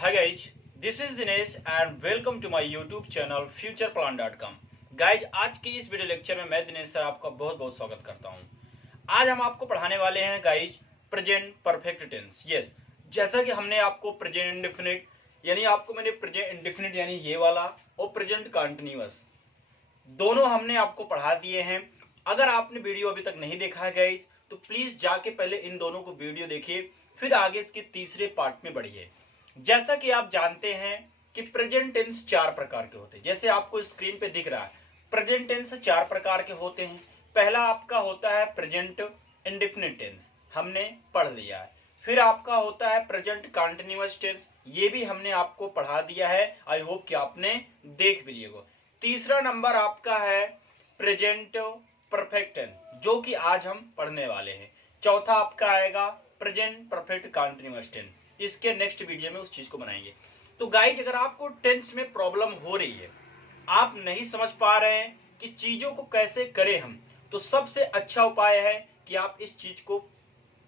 Hi guys, this is Dinesh and welcome to my YouTube channel futureplan.com। Guys आज की इस video lecture में मैं दिनेश सर आपका बहुत बहुत स्वागत करता हूं। आज हम आपको पढ़ाने वाले हैं guys present perfect tense. Yes, जैसा कि हमने आपको प्रेजेंट इंडेफिनिट यानी आपको मैंने प्रेजेंट इंडेफिनिट यानी ये वाला और प्रेजेंट कंटिन्यूअस दोनों हमने आपको पढ़ा दिए हैं। अगर आपने वीडियो अभी तक नहीं देखा है गाइज तो प्लीज जाके पहले इन दोनों को वीडियो देखिए, फिर आगे इसके तीसरे पार्ट में बढ़िए। जैसा कि आप जानते हैं कि प्रेजेंट टेंस चार प्रकार के होते हैं, जैसे आपको स्क्रीन पे दिख रहा है। प्रेजेंट टेंस चार प्रकार के होते हैं। पहला आपका होता है प्रेजेंट इंडेफिनिट टेंस, हमने पढ़ लिया है। फिर आपका होता है प्रेजेंट कंटीन्यूअस टेंस, ये भी हमने आपको पढ़ा दिया है। आई होप कि आपने देख भी लिया। तीसरा नंबर आपका है प्रेजेंट परफेक्ट टेंस, जो कि आज हम पढ़ने वाले हैं। चौथा आपका आएगा प्रेजेंट परफेक्ट कंटीन्यूअस टेंस, इसके नेक्स्ट वीडियो में उस चीज को बनाएंगे। तो गाइज अगर आपको टेंस में प्रॉब्लम हो रही है, आप नहीं समझ पा रहे हैं कि चीजों को कैसे करें हम, तो सबसे अच्छा उपाय है कि आप इस चीज को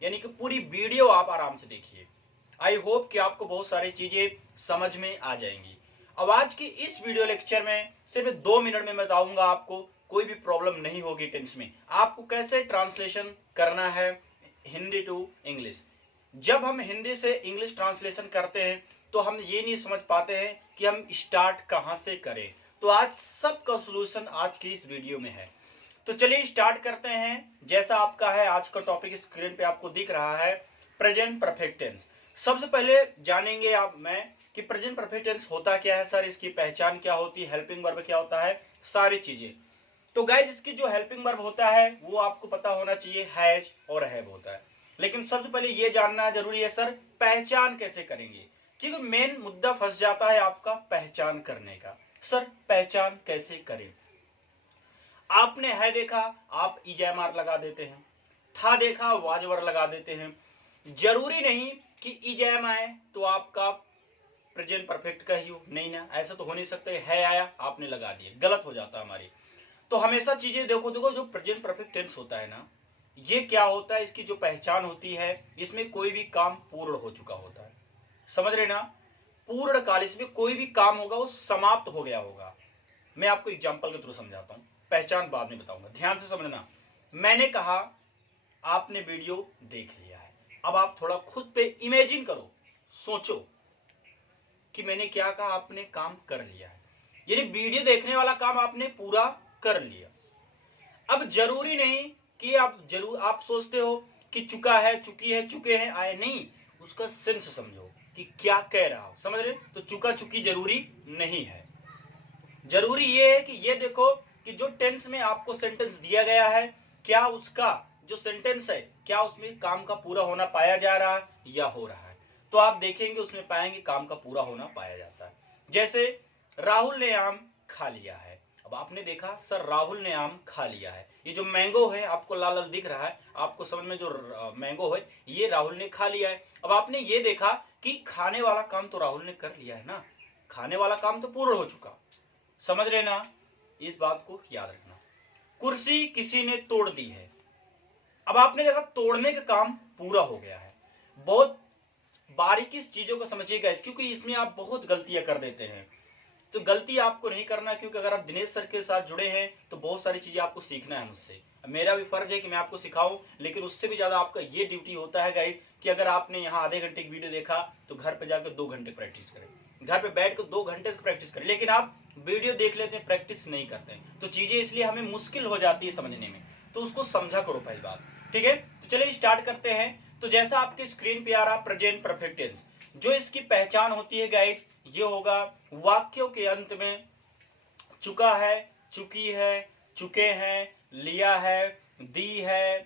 यानी कि पूरी वीडियो आप आराम से देखिए। आई होप कि आपको बहुत सारी चीजें समझ में आ जाएंगी। अब आज की इस वीडियो लेक्चर में सिर्फ 2 मिनट में बताऊंगा आपको, कोई भी प्रॉब्लम नहीं होगी टेंस में। आपको कैसे ट्रांसलेशन करना है हिंदी टू इंग्लिश। जब हम हिंदी से इंग्लिश ट्रांसलेशन करते हैं तो हम ये नहीं समझ पाते हैं कि हम स्टार्ट कहां से करें। तो आज सबका सॉल्यूशन आज की इस वीडियो में है। तो चलिए स्टार्ट करते हैं। जैसा आपका है आज का टॉपिक स्क्रीन पे आपको दिख रहा है, प्रेजेंट परफेक्ट टेंस। सबसे पहले जानेंगे आप मैं कि प्रेजेंट परफेक्ट टेंस होता क्या है सर, इसकी पहचान क्या होती है, हेल्पिंग वर्ब क्या होता है, सारी चीजें। तो गाइज इसकी जो हेल्पिंग वर्ब होता है वो आपको पता होना चाहिए, हैज और हैव होता है। लेकिन सबसे पहले ये जानना जरूरी है सर पहचान कैसे करेंगे, क्योंकि मेन मुद्दा फंस जाता है आपका पहचान करने का। सर पहचान कैसे करें। आपने है देखा, आप इजमार लगा देते हैं, था देखा वाजवर लगा देते हैं। जरूरी नहीं कि इजम आए तो आपका प्रेजेंट परफेक्ट का ही हो, नहीं ना, ऐसा तो हो नहीं सकता है आया आपने लगा दिया, गलत हो जाता हमारी। तो हमेशा चीजें देखो जो प्रेजेंट परफेक्ट टेंस होता है ना, ये क्या होता है, इसकी जो पहचान होती है, इसमें कोई भी काम पूर्ण हो चुका होता है। समझ रहे ना, पूर्ण काल, इसमें कोई भी काम होगा वो समाप्त हो गया होगा। मैं आपको एग्जांपल के थ्रू समझाता हूं, पहचान बाद में बताऊंगा, ध्यान से समझना। मैंने कहा आपने वीडियो देख लिया है, अब आप थोड़ा खुद पे इमेजिन करो, सोचो कि मैंने क्या कहा, आपने काम कर लिया है, यानी वीडियो देखने वाला काम आपने पूरा कर लिया। अब जरूरी नहीं कि आप सोचते हो कि चुका है, चुकी है, चुके हैं, आए, नहीं, उसका सेंस समझो कि क्या कह रहा हो। समझ रहे, तो चुका चुकी जरूरी नहीं है। जरूरी ये है कि ये देखो कि जो टेंस में आपको सेंटेंस दिया गया है, क्या उसका जो सेंटेंस है, क्या उसमें काम का पूरा होना पाया जा रहा है या हो रहा है। तो आप देखेंगे उसमें पाएंगे काम का पूरा होना पाया जाता है। जैसे राहुल ने आम खा लिया है। अब आपने देखा सर राहुल ने आम खा लिया है, ये जो मैंगो है आपको लाल लाल दिख रहा है, आपको समझ में जो मैंगो है ये राहुल ने खा लिया है। अब आपने ये देखा कि खाने वाला काम तो राहुल ने कर लिया है ना, खाने वाला काम तो पूर्ण हो चुका। समझ रहे ना, इस बात को याद रखना। कुर्सी किसी ने तोड़ दी है। अब आपने देखा तोड़ने का काम पूरा हो गया है। बहुत बारीकी से चीजों को समझिएगा, क्योंकि इसमें आप बहुत गलतियां कर देते हैं। तो गलती आपको नहीं करना, क्योंकि अगर आप दिनेश सर के साथ जुड़े हैं तो बहुत सारी चीजें आपको सीखना है मुझसे। मेरा भी फर्ज है कि मैं आपको सिखाऊं, लेकिन उससे भी ज्यादा आपका ये ड्यूटी होता है गाइस कि अगर आपने यहाँ आधे घंटे की वीडियो देखा तो घर पे जाकर 2 घंटे प्रैक्टिस करें, घर पे बैठ कर 2 घंटे प्रैक्टिस करें। लेकिन आप वीडियो देख लेते हैं, प्रैक्टिस नहीं करते हैं, तो चीजें इसलिए हमें मुश्किल हो जाती है समझने में। तो उसको समझा करो पहली बात, ठीक है। तो चलिए स्टार्ट करते हैं। तो जैसा आपके स्क्रीन पे आ रहा प्रेजेंट परफेक्ट टेंस, जो इसकी पहचान होती है गाइज ये होगा वाक्यों के अंत में चुका है, चुकी है, चुके हैं, लिया है, दी है,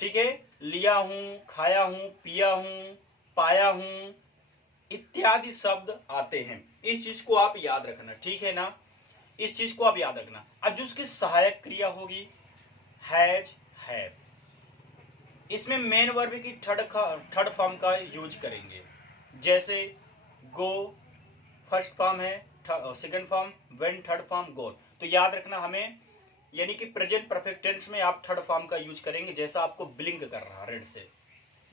ठीक है, लिया हूं, खाया हूं, पिया हूं, पाया हूं, इत्यादि शब्द आते हैं। इस चीज को आप याद रखना, ठीक है ना, इस चीज को आप याद रखना। अब जो उसकी सहायक क्रिया होगी हैज, हैव, इसमें मेन वर्ब की थर्ड फॉर्म का यूज करेंगे। जैसे गो फर्स्ट फॉर्म है, second form went, third form gone. तो याद रखना हमें, यानी कि प्रेजेंट परफेक्ट टेंस में आप थर्ड फॉर्म का यूज करेंगे। जैसा आपको ब्लिंक कर रहा, रेड से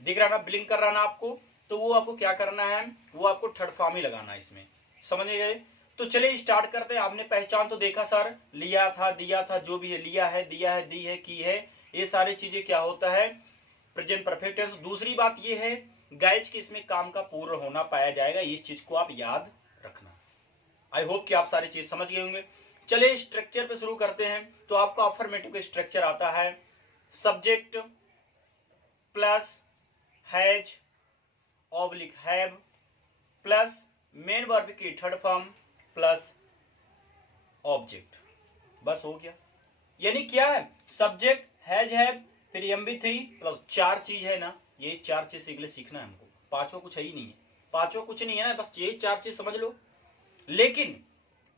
दिख रहा ना, ब्लिंक कर रहा ना आपको, तो वो आपको क्या करना है, वो आपको थर्ड फॉर्म ही लगाना है इसमें, समझ गए। तो चलिए स्टार्ट करते हैं। आपने पहचान तो देखा सर, लिया था, दिया था, जो भी है, लिया है, दिया है, दी है, की है, ये सारी चीजें क्या होता है, प्रेजेंट परफेक्ट टेंस। दूसरी बात ये है गाइज कि इसमें काम का पूर्ण होना पाया जाएगा, इस चीज को आप याद रखना। आई होप कि आप सारी चीज समझ गए होंगे। चलिए स्ट्रक्चर पे शुरू करते हैं। तो आपको अफर्मेटिव का स्ट्रक्चर आता है subject plus has oblique have plus main verb की थर्ड फॉर्म प्लस ऑब्जेक्ट, बस हो गया। यानी क्या है, सब्जेक्ट हैज हैव फिर MB3 प्लस चार चीज है ना, ये चार चीज सीख ले, सीखना है हमको, पांचों कुछ है ही नहीं है, पांचों कुछ नहीं है ना, बस ये चार चीज समझ लो। लेकिन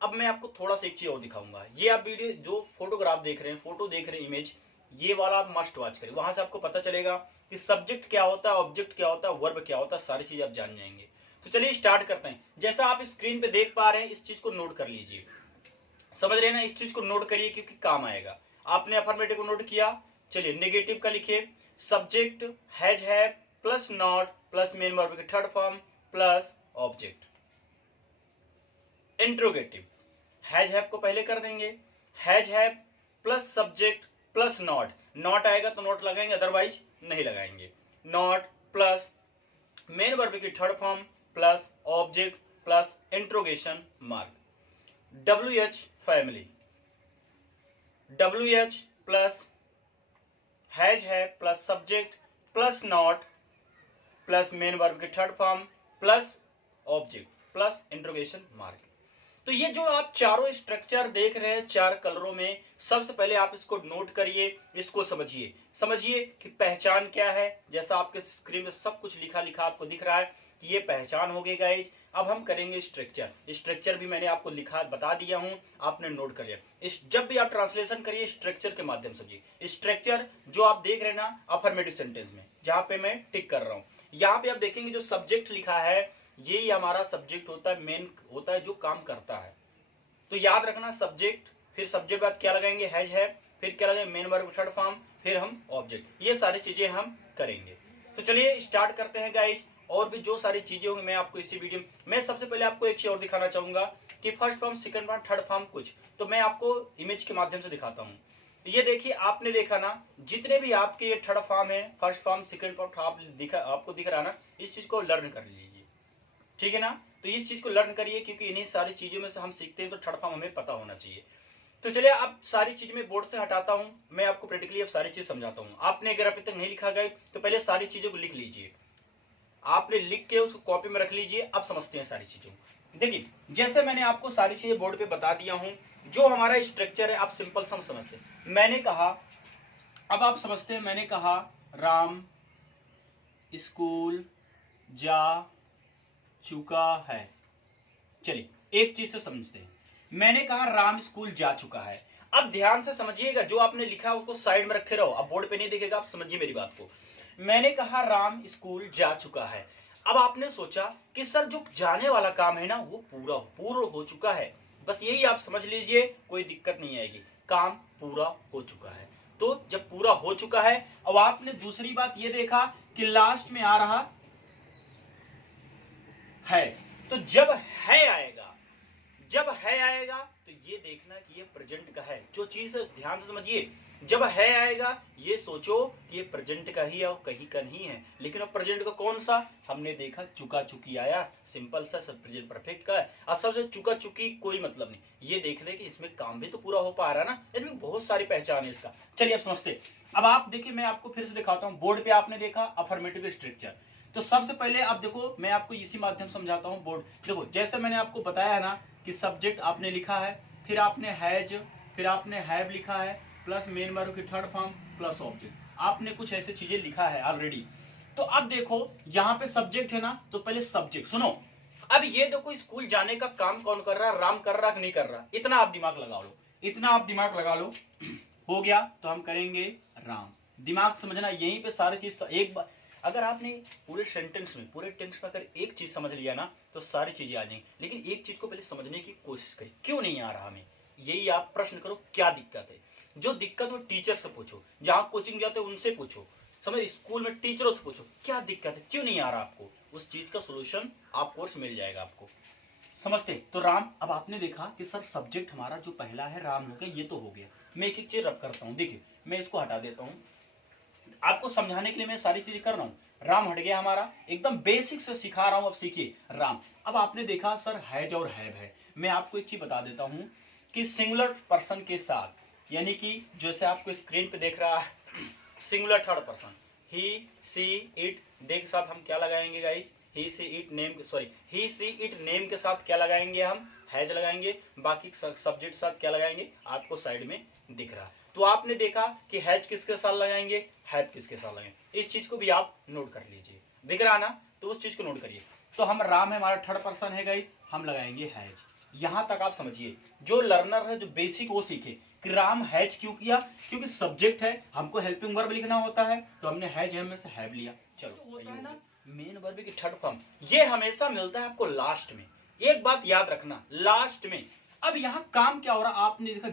अब मैं आपको थोड़ा सा एक चीज और दिखाऊंगा। ये आप वीडियो जो फोटोग्राफ देख रहे हैं, फोटो देख रहे हैं, इमेज, ये वाला आप मस्ट वॉच करें, वहां से आपको पता चलेगा कि सब्जेक्ट क्या होता है, ऑब्जेक्ट क्या होता है, वर्ब क्या होता है, सारी चीज आप जान जाएंगे। तो चलिए स्टार्ट करते हैं। जैसा आप स्क्रीन पे देख पा रहे हैं, इस चीज को नोट कर लीजिए, समझ रहे हैं ना, इस चीज को नोट करिए क्योंकि काम आएगा। आपने अफर्मेटिव को नोट किया, चलिए नेगेटिव का लिखिए, subject has have plus not plus main verb की third form plus object. Interrogative has have को पहले कर देंगे, has have plus subject plus not, not आएगा तो नॉट लगाएंगे, अदरवाइज नहीं लगाएंगे, नॉट प्लस मेन वर्ब की third form plus object plus interrogation mark. WH family, WH plus has है plus subject plus not plus main verb की third form plus object plus interrogation mark. तो ये जो आप चारों स्ट्रक्चर देख रहे हैं चार कलरों में, सबसे पहले आप इसको नोट करिए, इसको समझिए, समझिए कि पहचान क्या है। जैसा आपके स्क्रीन में सब कुछ लिखा लिखा आपको दिख रहा है, ये पहचान हो गई गाइज। अब हम करेंगे स्ट्रक्चर, स्ट्रक्चर भी मैंने आपको लिखा बता दिया हूं, आपने नोट कर लिया। इस जब भी आप ट्रांसलेशन करिए स्ट्रक्चर के माध्यम से, स्ट्रक्चर जो आप देख रहे हैं ना अफर्मेटिव सेंटेंस में, जहां पे मैं टिक कर रहा हूं, यहाँ पे आप देखेंगे जो सब्जेक्ट लिखा है, यही हमारा सब्जेक्ट होता है, मेन होता है जो काम करता है। तो याद रखना सब्जेक्ट, फिर सब्जेक्ट बाद क्या लगाएंगे, हैज है, फिर क्या लगाएंगे मेन वर्ब थर्ड फॉर्म, फिर हम ऑब्जेक्ट, ये सारी चीजें हम करेंगे। तो चलिए स्टार्ट करते हैं गाइज। और भी जो सारी चीजें होंगी मैं आपको इसी वीडियो में सबसे पहले आपको एक चीज और दिखाना चाहूंगा कि first form, second form, third form कुछ, तो मैं आपको इमेज के माध्यम से दिखाता हूँ। ये देखिए, आपने देखा ना, जितने भी आपके ये थर्ड फॉर्म है, फर्स्ट फॉर्म, सेकंड फॉर्म, आपको दिख रहा ना, इस चीज को लर्न कर लीजिए, ठीक है ना। तो इस चीज को लर्न करिए क्योंकि इन्हीं सारी चीजों में से हम सीखते हैं, तो थर्ड फॉर्म हमें पता होना चाहिए। तो चलिए अब सारी चीज मैं बोर्ड से हटाता हूं, मैं आपको प्रैक्टिकली अब सारी चीज समझाता हूं। आपने अगर अभी तक नहीं लिखा गया तो पहले सारी चीजों को लिख लीजिए, आपने लिख के उसको कॉपी में रख लीजिए। अब समझते हैं सारी चीजों। देखिए, जैसे मैंने आपको सारी चीजें बोर्ड पे बता दिया हूं, जो हमारा स्ट्रक्चर है आप सिंपल सम समझते हैं। मैंने कहा, अब आप समझते हैं, मैंने कहा राम स्कूल जा चुका है। चलिए एक चीज से समझते हैं, मैंने कहा राम स्कूल जा चुका है। अब ध्यान से समझिएगा, जो आपने लिखा है उसको साइड में रखे रहो, अब बोर्ड पे नहीं दिखेगा, आप समझिए मेरी बात को। मैंने कहा राम स्कूल जा चुका है। अब आपने सोचा कि सर जो जाने वाला काम है ना वो पूरा हो चुका है, बस यही आप समझ लीजिए, कोई दिक्कत नहीं आएगी, काम पूरा हो चुका है। तो जब पूरा हो चुका है, अब आपने दूसरी बात ये देखा कि लास्ट में आ रहा है, तो जब है आएगा, जब है आएगा तो ये देखना कि ये प्रेजेंट का है। जो चीज ध्यान से समझिए, जब है आएगा ये सोचो कि ये प्रेजेंट का ही है और कहीं का नहीं है। लेकिन अब प्रेजेंट का कौन सा, हमने देखा चुका चुकी आया, सिंपल सा, सब प्रेजेंट परफेक्ट का है। और सबसे चुका चुकी कोई मतलब नहीं, ये देख रहे कि इसमें काम भी तो पूरा हो पा रहा है ना, इसमें बहुत सारी पहचान है इसका। चलिए अब समझते। अब आप देखिए, मैं आपको फिर से दिखाता हूँ, बोर्ड पे आपने देखा अफर्मेटिव स्ट्रक्चर। तो सबसे पहले आप देखो, मैं आपको इसी माध्यम समझाता हूँ। बोर्ड देखो, जैसे मैंने आपको बताया है ना कि सब्जेक्ट आपने लिखा है, फिर आपने हैज, फिर आपने हैव लिखा है, प्लस मेन वर्ब की थर्ड फॉर्म प्लस ऑब्जेक्ट, आपने कुछ ऐसे चीजें लिखा है ऑलरेडी। तो अब देखो यहाँ पे सब्जेक्ट है ना, तो पहले सब्जेक्ट सुनो। अब ये देखो, स्कूल जाने का काम कौन कर रहा है, राम कर रहा कि नहीं कर रहा, इतना आप दिमाग लगा लो, इतना आप दिमाग लगा लो। हो गया, तो हम करेंगे राम। दिमाग समझना, यहीं पे सारी चीज एक बार, अगर आपने पूरे सेंटेंस में, पूरे टेंस में अगर एक चीज समझ लिया ना तो सारी चीजें आ जाएंगी। लेकिन एक चीज को पहले समझने की कोशिश करिए, क्यों नहीं आ रहा हमें, यही आप प्रश्न करो क्या दिक्कत है। जो दिक्कत हो टीचर से पूछो, जहां कोचिंग जाते हो उनसे पूछो, समझ, स्कूल में टीचरों से पूछो क्या दिक्कत है, क्यों नहीं आ रहा आपको, उस चीज का सोल्यूशन आप कोर्स मिल जाएगा आपको। समझते? तो राम, अब आपने देखा कि सर सब्जेक्ट हमारा जो पहला है राम हो गया, ये तो हो गया। मैं एक एक चीज रब करता हूँ, देखिए मैं इसको हटा देता हूँ, आपको समझाने के लिए मैं सारी चीजें कर रहा हूँ। राम हट गया हमारा, एकदम बेसिक से सिखा रहा हूं, अब सीखिए राम। अब आपने देखा सर हैज और हैव है। मैं आपको एक चीज बता देता हूं कि सिंगुलर पर्सन के साथ, यानी कि जैसे आपको स्क्रीन पे देख रहा है singular third person, he see it, देख साथ हम क्या लगाएंगे guys, he see it name, sorry he see it name के साथ क्या लगाएंगे, हम हैज लगाएंगे। बाकी सब्जेक्ट साथ क्या लगाएंगे, आपको साइड में दिख रहा है। तो आपने देखा कि हैज किसके साथ लगाएंगे, हैव किसके साथ लगाएंगे। इस चीज को भी आप नोट कर लीजिए, दिख रहा ना, तो उस चीज को नोट करिए। तो हम राम है, हमारा थर्ड पर्सन है गाइस, हम लगाएंगे हैज। यहां तक आप समझिए, जो लर्नर है जो बेसिक वो सीखे कि राम हैज क्यों किया, क्योंकि सब्जेक्ट है, हमको हेल्पिंग वर्ब लिखना होता है, तो हमने हैज में से हैव लिया। चलो तो होता है ना मेन वर्ब की थर्ड फॉर्म, ये हमेशा मिलता है आपको लास्ट में। एक बात याद रखना, लास्ट में। अब यहां काम क्या हो रहा, आपने देखा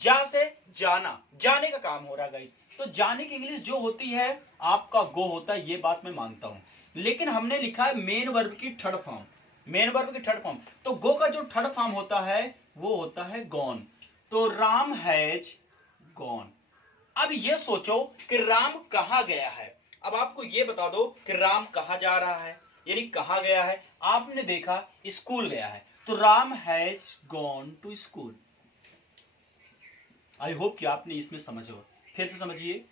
जा से जाना, जाने का काम हो रहा है। तो जाने की इंग्लिश जो होती है आपका गो होता है, ये बात मैं मानता हूं, लेकिन हमने लिखा है मेन वर्ब की थर्ड फॉर्म, मेन वर्ब की थर्ड फॉर्म। तो गो का जो थर्ड फॉर्म होता है वो होता है गॉन। तो राम हैज गॉन। अब ये सोचो कि राम कहां गया है। अब आपको ये बता दो कि राम कहां जा रहा है, यानी कहां गया है। आपने देखा स्कूल गया है, तो Ram has gone to school. I hope कि आपने इसमें समझ हो। फिर से समझिए,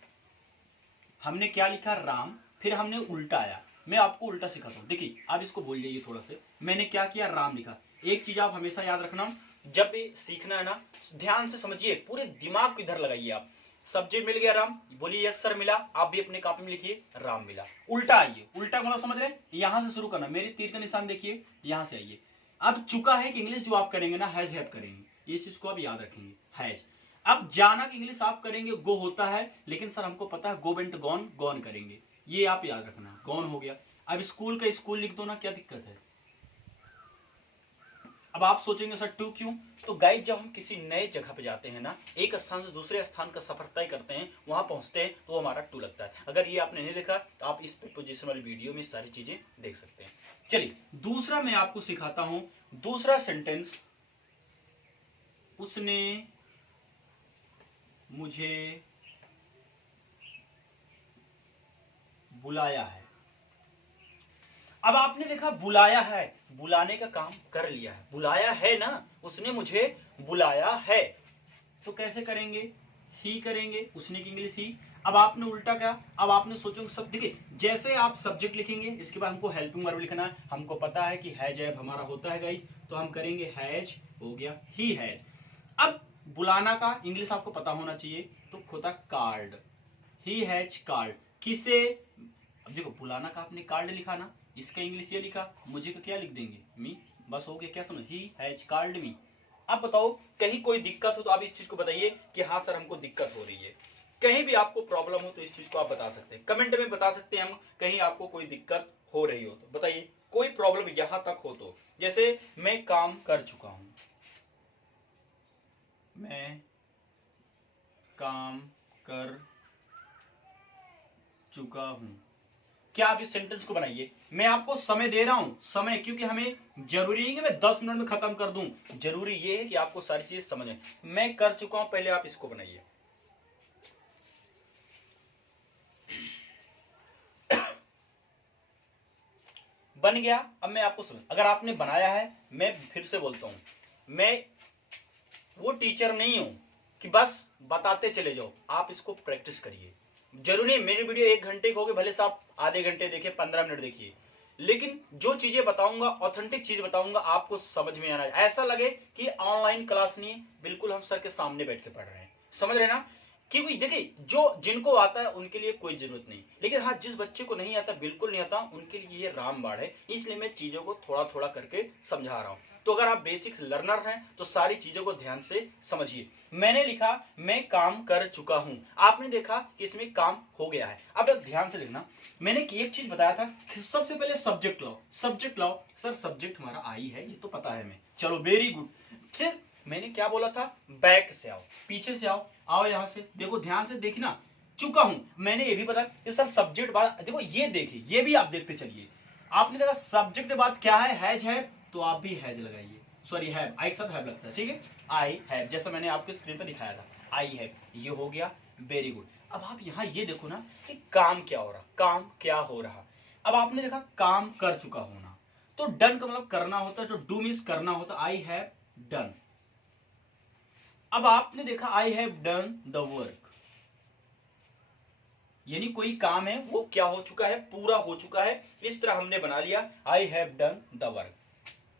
हमने क्या लिखा राम, फिर हमने उल्टाया। मैं आपको उल्टा सिखाता हूं, देखिए आप इसको बोल जाइए थोड़ा से। मैंने क्या किया, राम लिखा। एक चीज आप हमेशा याद रखना, जब भी सीखना है ना, ध्यान से समझिए, पूरे दिमाग को इधर लगाइए आप। सब्जेक्ट मिल गया राम, बोलिए यस सर मिला, आप भी अपने कॉपी में लिखिए राम मिला। उल्टा आइए, उल्टा मतलब समझ रहे, यहां से शुरू करना, मेरे तीर का निशान देखिए, यहां से आइए। अब चुका है कि इंग्लिश जो आप करेंगे ना हैज हैव करेंगे, इस चीज को आप याद रखेंगे, हैज। अब जाना की इंग्लिश आप करेंगे गो होता है, लेकिन सर हमको पता है गो वेंट गॉन, गॉन करेंगे, ये आप याद रखना, गॉन हो गया। अब स्कूल का स्कूल लिख दो ना, क्या दिक्कत है। अब आप सोचेंगे सर टू क्यों, तो गाइस जब हम किसी नए जगह पे जाते हैं ना, एक स्थान से दूसरे स्थान का सफर तय करते हैं, वहां पहुंचते हैं, तो हमारा टू लगता है। अगर ये आपने नहीं देखा तो आप इस पोजीशन वाली वीडियो में सारी चीजें देख सकते हैं। चलिए दूसरा मैं आपको सिखाता हूं, दूसरा सेंटेंस, उसने मुझे बुलाया है। अब आपने देखा बुलाया है, बुलाने का काम कर लिया है, बुलाया है ना, उसने मुझे बुलाया है। तो कैसे करेंगे, ही करेंगे, उसने की इंग्लिश ही। अब आपने उल्टा क्या, अब आपने सोचो सब, देखिए जैसे आप सब्जेक्ट लिखेंगे, इसके बाद हमको हेल्पिंग वर्ब लिखना है। हमको पता है कि हैज हैव हमारा होता है गाइस, तो हम करेंगे हैज, हो गया ही हैज। अब बुलाना का इंग्लिश आपको पता होना चाहिए, तो होता कार्ड, ही हैज कार्ड। किसे, अब देखो बुलाना का आपने कार्ड लिखा ना, इसका इंग्लिश ये लिखा, मुझे का क्या लिख देंगे, मी, बस हो गया, क्या समझ, ही हैज कॉल्ड मी। अब बताओ कहीं कोई दिक्कत हो तो आप इस चीज को बताइए कि हाँ सर हमको दिक्कत हो रही है। कहीं भी आपको प्रॉब्लम हो तो इस चीज को आप बता सकते हैं, कमेंट में बता सकते हैं हम, कहीं आपको कोई दिक्कत हो रही हो तो बताइए, कोई प्रॉब्लम यहां तक हो तो। जैसे मैं काम कर चुका हूं, मैं काम कर चुका हूं, क्या आप इस सेंटेंस को बनाइए। मैं आपको समय दे रहा हूं, समय, क्योंकि हमें जरूरी है कि मैं 10 मिनट में खत्म कर दूं, जरूरी ये है कि आपको सारी चीजें समझ आए। मैं कर चुका हूं, पहले आप इसको बनाइए। बन गया। अब मैं आपको समझ, अगर आपने बनाया है, मैं फिर से बोलता हूं, मैं वो टीचर नहीं हूं कि बस बताते चले जाओ, आप इसको प्रैक्टिस करिए। जरूरी है मेरी वीडियो 1 घंटे की होगी, भले से आप आधे घंटे देखिए, 15 मिनट देखिए, लेकिन जो चीजें बताऊंगा ऑथेंटिक चीज बताऊंगा, आपको समझ में आना, ऐसा लगे कि ऑनलाइन क्लास नहीं, बिल्कुल हम सर के सामने बैठ के पढ़ रहे हैं। समझ रहे ना, क्योंकि देखिए जो जिनको आता है उनके लिए कोई जरूरत नहीं, लेकिन हाँ जिस बच्चे को नहीं आता, बिल्कुल नहीं आता, उनके लिए ये रामबाण है। इसलिए मैं चीजों को थोड़ा थोड़ा करके समझा रहा हूं। तो अगर आप बेसिक लर्नर हैं तो सारी चीजों को ध्यान से समझिए। मैंने लिखा मैं काम कर चुका हूं, आपने देखा कि इसमें काम हो गया है। अब ध्यान से लिखना, मैंने एक चीज बताया था कि सबसे पहले सब्जेक्ट लाओ, सब्जेक्ट लाओ। सर सब्जेक्ट हमारा आई है, ये तो पता है हमें, चलो वेरी गुड। फिर मैंने क्या बोला था, बैक से आओ, पीछे से आओ, आओ यहां से, देखो ध्यान से देखना, चुका हूं, मैंने ये भी बताया कि सर सब्जेक्ट बाद, देखो ये देखिए, ये भी आप देखते चलिए, आपने देखा सब्जेक्ट के बाद क्या है, हैज है, तो आप भी हैज लगाइए, सॉरी हैव, आई के साथ हैव लगता है, ठीक है, आई हैव, जैसा मैंने आपको स्क्रीन पर दिखाया था, आई हैव, ये हो गया, वेरी गुड। अब आप यहाँ ये देखो ना कि काम क्या हो रहा, काम क्या हो रहा। अब आपने देखा काम कर चुका होना, तो डन का मतलब करना होता है, जो डू मीन्स करना होता, आई हैव डन। अब आपने देखा I have done the work, यानी कोई काम है वो क्या हो चुका है, पूरा हो चुका है, इस तरह हमने बना लिया I have done the work.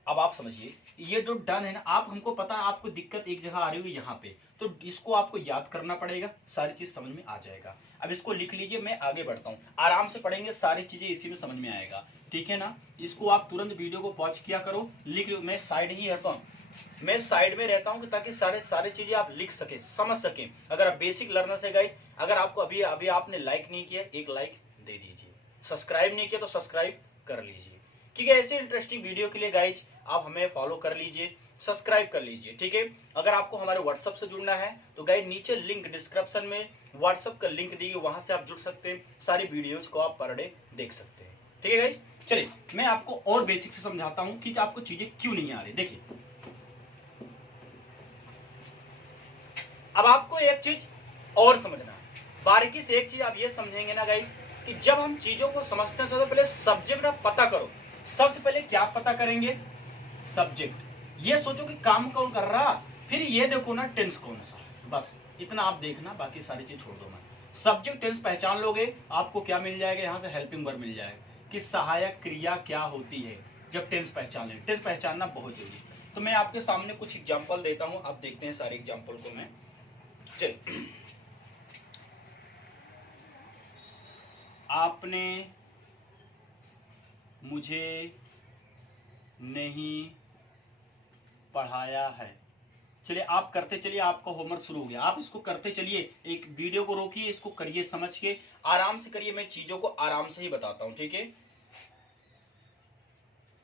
अब आप समझिए, ये जो डन है ना, आप हमको पता है आपको दिक्कत एक जगह आ रही हुई यहाँ पे, तो इसको आपको याद करना पड़ेगा, सारी चीज समझ में आ जाएगा। अब इसको लिख लीजिए, मैं आगे बढ़ता हूँ, आराम से पढ़ेंगे, सारी चीजें इसी में समझ में आएगा, ठीक है ना। इसको आप तुरंत वीडियो को पॉज किया करो, लिख लो, मैं साइड ही रहता हूँ, मैं साइड में रहता हूँ ताकि सारे चीजें आप लिख सके, समझ सके। अगर आप बेसिक लर्नर है गाइस, अगर आपको अभी अभी आपने लाइक नहीं किया, एक लाइक दे दीजिए, सब्सक्राइब नहीं किया तो सब्सक्राइब कर लीजिए, ठीक है। ऐसे इंटरेस्टिंग वीडियो के लिए गाइज आप हमें फॉलो कर लीजिए, सब्सक्राइब कर लीजिए, ठीक है। अगर आपको हमारे व्हाट्सएप से जुड़ना है तो गाइज नीचे लिंक डिस्क्रिप्शन में व्हाट्सएप का लिंक दी, वहां से आप जुड़ सकते हैं, सारी वीडियोज को आप पर डे देख सकते हैं, ठीक है गाइज। चलिए मैं आपको और बेसिक से समझाता हूं कि आपको चीजें क्यों नहीं आ रही। देखिए अब आपको एक चीज और समझना है, बारीकी से एक चीज आप ये समझेंगे ना गाइज, कि जब हम चीजों को समझते हैं तो पहले सब्जेक्ट पता करो। सबसे पहले क्या पता करेंगे, सब्जेक्ट। ये सोचो कि काम कौन कर रहा, फिर ये देखो ना टेंस कौन सा, बस इतना आप देखना, बाकी सारी चीज छोड़ दो। मैं सब्जेक्ट टेंस पहचान लोगे, आपको क्या मिल जाएगा, यहां से हेल्पिंग वर्ब मिल जाएगा कि सहायक क्रिया क्या होती है। जब टेंस पहचान लें, टेंस पहचानना बहुत जरूरी है। तो मैं आपके सामने कुछ एग्जाम्पल देता हूं, आप देखते हैं सारे एग्जाम्पल को। मैं चलिए, आपने मुझे नहीं पढ़ाया है। चलिए आप करते चलिए, आपका होमवर्क शुरू हो गया, आप इसको करते चलिए, एक वीडियो को रोकिए, इसको करिए, समझ के आराम से करिए, मैं चीजों को आराम से ही बताता हूं, ठीक है।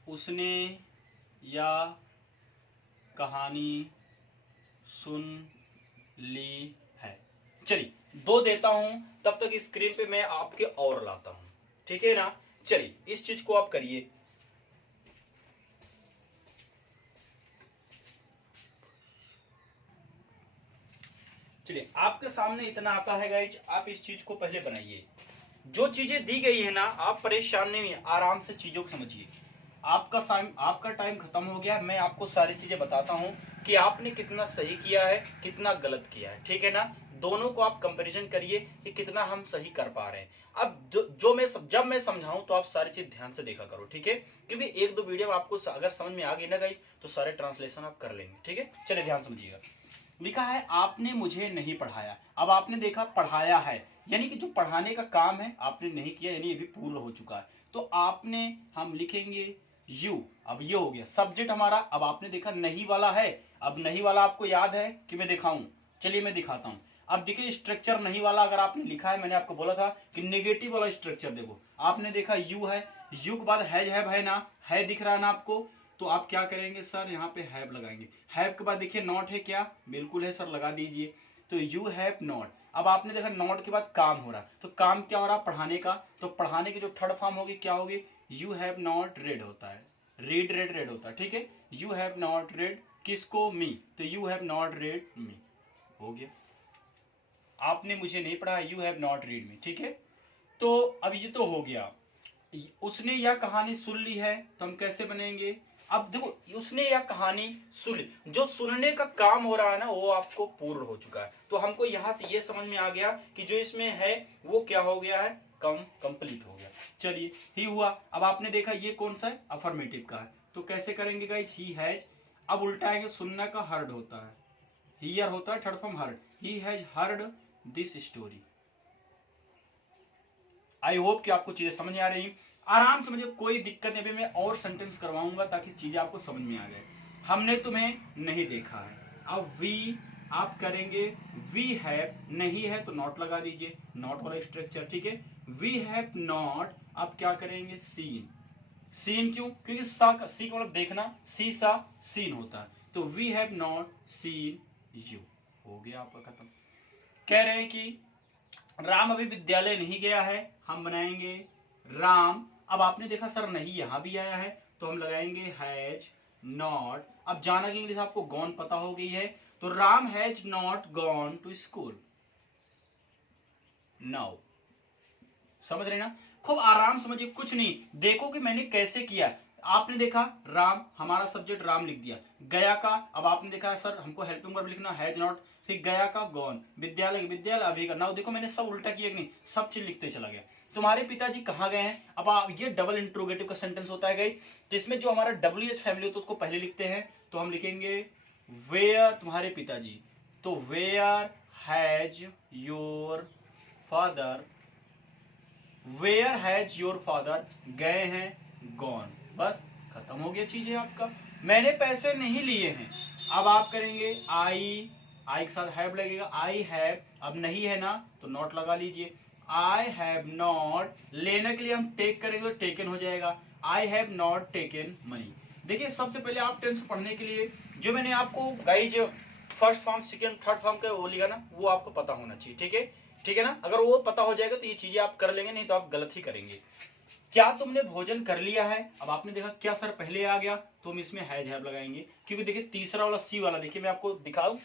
उसने या कहानी सुन ली है। चलिए दो देता हूं, तब तक स्क्रीन पे मैं आपके और लाता हूं, ठीक है ना। चलिए इस चीज को आप करिए, चलिए आपके सामने इतना आता है गाइज, आप इस चीज को पहले बनाइए। जो चीजें दी गई है ना, आप परेशान नहीं, आराम से चीजों को समझिए। आपका टाइम खत्म हो गया, मैं आपको सारी चीजें बताता हूं कि आपने कितना सही किया है, कितना गलत किया है, ठीक है ना। दोनों को आप कंपैरिजन करिए कि कितना हम सही कर पा रहे हैं। अब जब मैं समझाऊं तो आप सारी चीज ध्यान से देखा करो, ठीक है, क्योंकि एक दो वीडियो आपको अगर समझ में आ गई ना गाइज, तो सारे ट्रांसलेशन आप कर लेंगे, ठीक है। चलिए ध्यान समझिएगा, लिखा है आपने मुझे नहीं पढ़ाया। अब आपने देखा पढ़ाया है, यानी कि जो पढ़ाने का काम है आपने नहीं किया, यानी ये भी पूर्ण हो चुका है। तो आपने, हम लिखेंगे यू, अब ये हो गया सब्जेक्ट हमारा। अब आपने देखा नहीं वाला है, अब नहीं वाला आपको याद है कि मैं दिखाऊं, चलिए मैं दिखाता हूं। अब देखिए स्ट्रक्चर नहीं वाला अगर आपने लिखा है, मैंने आपको बोला था कि नेगेटिव वाला स्ट्रक्चर देखो, आपने देखा यू है, यू के बाद हैज हैव है ना, है दिख रहा है ना आपको, तो आप क्या करेंगे सर, यहाँ पे हैव लगाएंगे। हैव के बाद देखिए नॉट है क्या, बिल्कुल है सर, लगा दीजिए। तो यू हैव नॉट, अब आपने देखा नॉट के बाद काम हो रहा, तो काम क्या हो रहा, पढ़ाने का, तो पढ़ाने की जो थर्ड फॉर्म होगी क्या होगी, यू हैव नॉट रेड होता है, रीड रेड रेड होता है, ठीक है। यू हैव नॉट रेड किसको, मी, तो यू हैव नॉट रेड मी, हो गया। आपने मुझे नहीं पढ़ा, यू हैव नॉट रीड मी, ठीक है। तो अब ये तो हो गया। उसने यह कहानी सुन ली है, तो हम कैसे बनेंगे, अब देखो उसने यह कहानी सुन ली, जो सुनने का काम हो रहा है ना वो आपको पूर्ण हो चुका है। तो हमको यहां से ये समझ में आ गया कि जो इसमें है वो क्या हो गया है, कंप्लीट हो गया। चलिए ही हुआ। अब आपने देखा ये कौन सा है, अफर्मेटिव का है, तो कैसे करेंगे गाइज, ही हैज। अब उल्टाएंगे, सुनने का हर्ड होता है, हियर होता है third form heard, he has heard this story. I hope कि आपको चीजें समझ में आ रही, आराम से, मुझे कोई दिक्कत नहीं, मैं और सेंटेंस करवाऊंगा ताकि चीजें आपको समझ में आ जाए। हमने तुम्हें नहीं देखा है, अब वी आप करेंगे, वी हैव, नहीं है तो नॉट लगा दीजिए, नॉट वाला स्ट्रक्चर, ठीक है। वी हैव नॉट, आप क्या करेंगे, सीन। सीन क्यों, क्योंकि सी का मतलब देखना, सी सा सीन होता है, तो we have not seen you, हो गया आपका खत्म। कह रहे हैं कि राम अभी विद्यालय नहीं गया है, हम बनाएंगे राम। अब आपने देखा सर नहीं यहां भी आया है, तो हम लगाएंगे हैज नॉट। अब जाना की इंग्लिश आपको गॉन पता हो गई है, तो Ram has not gone to school now. समझ रहे ना, खूब आराम समझिए, कुछ नहीं। देखो कि मैंने कैसे किया। आपने देखा राम, हमारा सब्जेक्ट राम लिख दिया। गया का, अब आपने देखा सर हमको हेल्पिंग वर्ब लिखना हैज नॉट, फिर गया का गॉन, विद्यालय विद्यालय अभी का नाउ। देखो मैंने सब उल्टा किया कि नहीं, सब चीज लिखते चला गया। तुम्हारे पिताजी कहाँ गए हैं, अब आप ये डबल इंट्रोगेटिव का सेंटेंस होता है गई, जिसमें जो हमारा WH फैमिली होता है उसको पहले लिखते हैं, तो हम लिखेंगे वेयर तुम्हारे पिताजी, तो where has your father, where has your father, गए हैं गॉन, बस खत्म हो गया चीजें आपका। मैंने पैसे नहीं लिए हैं, अब आप करेंगे आई के साथ हैव लगेगा, आई हैव, अब नहीं है ना तो नॉट लगा लीजिए। आई हैव नॉट, लेने के लिए हम टेक करेंगे तो टेकन हो जाएगा, I have not taken money. देखिए सबसे पहले आप टेंस पढ़ने के लिए जो मैंने आपको guys first form second third form का वो लिखा ना, वो आपको पता होना चाहिए, ठीक है, ठीक है ना। अगर वो पता हो जाएगा तो ये चीजें आप कर लेंगे, नहीं तो आप गलत ही करेंगे। क्या तुमने भोजन कर लिया है, अब आपने देखा क्या सर पहले आ गया, तो हम इसमें हैज हैव लगाएंगे, क्योंकि देखिए तीसरा वाला सी वाला, देखिए मैं आपको दिखाऊं,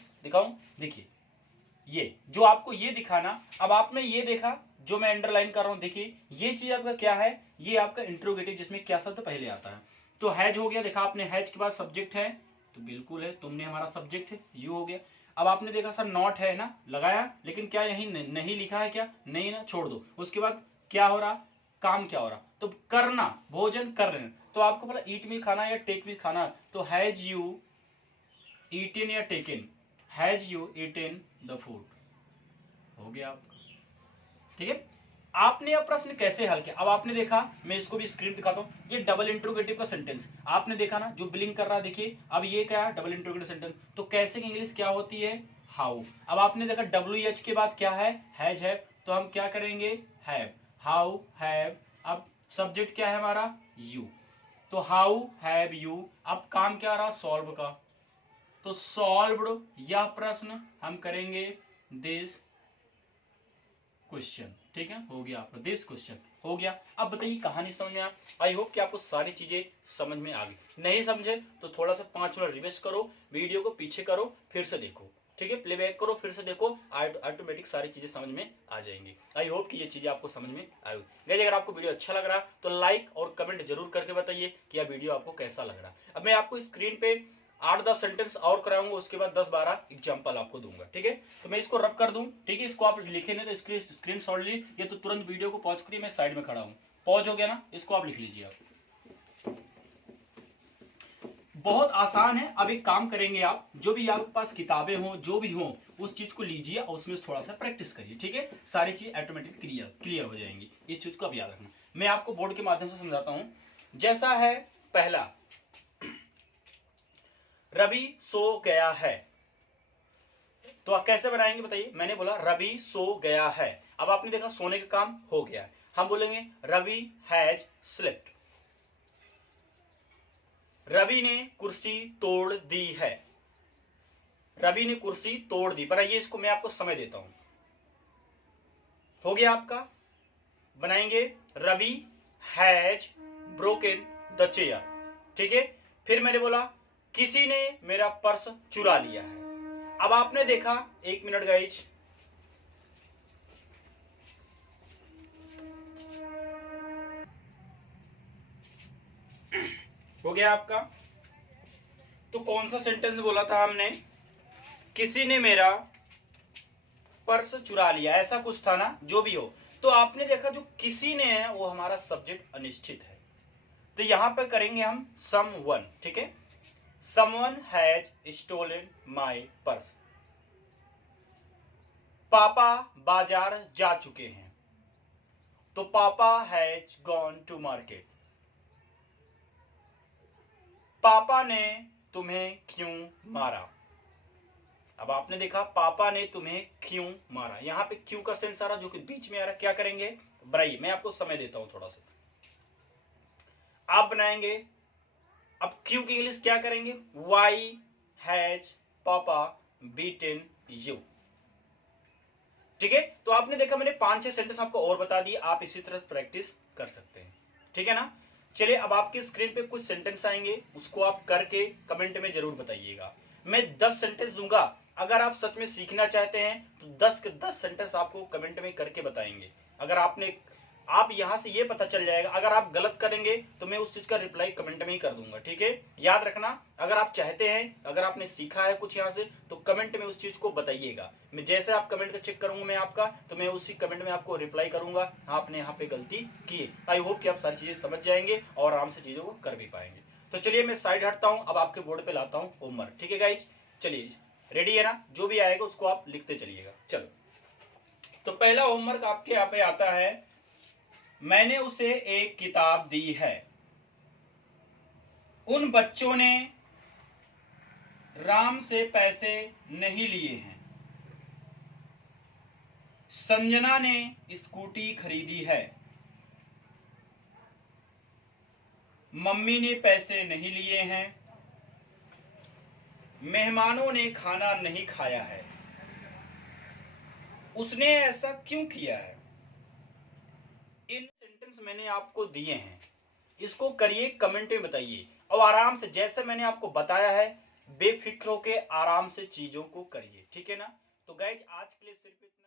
देखिए ये जो आपको ये दिखाना, अब आपने ये देखा जो मैं अंडरलाइन कर रहा हूं, देखिए ये चीज आपका क्या है, ये आपका इंट्रोगेटिव जिसमें क्या शब्द पहले आता है, तो हैज हो गया। देखा आपने हैज के बाद सब्जेक्ट है, तो बिल्कुल है, तुमने हमारा सब्जेक्ट है, यू हो गया। अब आपने देखा सर नॉट है ना, लगाया, लेकिन क्या यही नहीं लिखा है, क्या नहीं ना, छोड़ दो। उसके बाद क्या हो रहा, काम क्या हो रहा, तो करना, भोजन कर रहे हैं, तो आपको पता ईट में खाना या टेक में खाना, तो हैज यू ईटन या taken, has you eaten the food, हो गया आपका, ठीक है। आपने यह प्रश्न कैसे हल किया, अब आपने देखा, मैं इसको भी स्क्रीन दिखाता हूं, ये डबल इंट्रोगेटिव का सेंटेंस आपने देखा ना, जो बिलिंग कर रहा है, देखिए अब ये क्या है, डबल इंट्रोगेटिव सेंटेंस, तो कैसे की इंग्लिश क्या होती है, हाउ। अब आपने देखा WH के बाद क्या है, हैज हैव, तो हम क्या करेंगे, हैव, हाउ हैव। अब सब्जेक्ट क्या है हमारा, यू, तो हाउ हैव यू। अब काम क्या रहा, सॉल्व का, तो सॉल्व्ड यह प्रश्न हम करेंगे दिस क्वेश्चन, ठीक है, हो गया आपका दिस क्वेश्चन हो गया। अब बताइए कहानी समझ में आया, आई होप कि आपको सारी चीजें समझ में आ गई। नहीं समझे तो थोड़ा सा 5 मिनट रिवाइज करो, वीडियो को पीछे करो, फिर से देखो, ठीक है, प्लेबैक करो, फिर से देखो, ऑटोमेटिक सारी चीजें समझ में आ जाएंगी। आई होप कि ये चीजें आपको समझ में आएगी। गाइस अगर आपको वीडियो अच्छा लग रहा तो लाइक और कमेंट जरूर करके बताइए कि यह वीडियो आपको कैसा लग रहा। अब मैं आपको स्क्रीन पे 8-10 सेंटेंस और कराऊंगा, उसके बाद 10-12 एग्जाम्पल आपको दूंगा, ठीक है। तो मैं इसको रब कर दूं, ठीक है, इसको आप लिखे नहीं तो स्क्रीन शॉट ली, ये तो तुरंत वीडियो को पॉज करिए, मैं साइड में खड़ा हूं, पॉज हो गया ना, इसको आप लिख लीजिए। आप बहुत आसान है। अब एक काम करेंगे, आप जो भी आपके पास किताबें हो, जो भी हो, उस चीज को लीजिए और उसमें थोड़ा सा प्रैक्टिस करिए, ठीक है, सारी चीज ऑटोमेटिक क्लियर हो जाएंगी। इस चीज को अब याद रखना, मैं आपको बोर्ड के माध्यम से समझाता हूं। जैसा है पहला, रवि सो गया है, तो आप कैसे बनाएंगे बताइए। मैंने बोला रवि सो गया है, अब आपने देखा सोने का काम हो गया है, हम बोलेंगे रवि हैज स्लेप्ट। रवि ने कुर्सी तोड़ दी है, रवि ने कुर्सी तोड़ दी, बनाइए इसको, मैं आपको समय देता हूं, हो गया आपका। बनाएंगे Ravi has broken the chair, ठीक है। फिर मैंने बोला किसी ने मेरा पर्स चुरा लिया है, अब आपने देखा, 1 मिनट गाइज, हो गया आपका। तो कौन सा सेंटेंस बोला था हमने, किसी ने मेरा पर्स चुरा लिया, ऐसा कुछ था ना, जो भी हो। तो आपने देखा जो किसी ने है वो हमारा सब्जेक्ट अनिश्चित है, तो यहां पर करेंगे हम समवन, ठीक है, someone has stolen my purse. पापा बाजार जा चुके हैं, तो पापा हैज गॉन टू मार्केट। पापा ने तुम्हें क्यों मारा, अब आपने देखा पापा ने तुम्हें क्यों मारा, यहां पे क्यों का सेंस आ रहा, जो कि बीच में आ रहा, क्या करेंगे, बनाइए, मैं आपको समय देता हूं थोड़ा सा, आप बनाएंगे। अब क्यों की इंग्लिश क्या करेंगे, वाई हैज पापा बीटन यू। ठीक है, तो आपने देखा मैंने 5-6 सेंटेंस आपको और बता दिए, आप इसी तरह प्रैक्टिस कर सकते हैं। ठीक है ना। चलिए अब आपके स्क्रीन पे कुछ सेंटेंस आएंगे, उसको आप करके कमेंट में जरूर बताइएगा। मैं 10 सेंटेंस दूंगा, अगर आप सच में सीखना चाहते हैं तो 10 के 10 सेंटेंस आपको कमेंट में करके बताएंगे। अगर आप यहां से ये पता चल जाएगा, अगर आप गलत करेंगे तो मैं उस चीज का रिप्लाई कमेंट में ही कर दूंगा। ठीक है, याद रखना, अगर आप चाहते हैं, अगर आपने सीखा है कुछ यहां से, तो कमेंट में उस चीज को बताइएगा। मैं जैसे आप कमेंट का चेक करूंगा मैं आपका, तो मैं उसी कमेंट में आपको रिप्लाई करूंगा, आपने यहाँ पे गलती की है। आई होप कि आप सारी चीजें समझ जाएंगे और आराम से चीजों को कर भी पाएंगे। तो चलिए मैं साइड हटता हूं, अब आपके बोर्ड पे लाता हूं होमवर्क। ठीक है गाइज, चलिए रेडी है ना, जो भी आएगा उसको आप लिखते चलिएगा। चलो, तो पहला होमवर्क आपके यहाँ पे आता है, मैंने उसे एक किताब दी है, उन बच्चों ने राम से पैसे नहीं लिए हैं, संजना ने स्कूटी खरीदी है, मम्मी ने पैसे नहीं लिए हैं, मेहमानों ने खाना नहीं खाया है, उसने ऐसा क्यों किया है। इन सेंटेंस मैंने आपको दिए हैं, इसको करिए, कमेंट में बताइए और आराम से जैसे मैंने आपको बताया है बेफिक्र होके आराम से चीजों को करिए। ठीक है ना। तो गाइज आज के लिए सिर्फ इतना।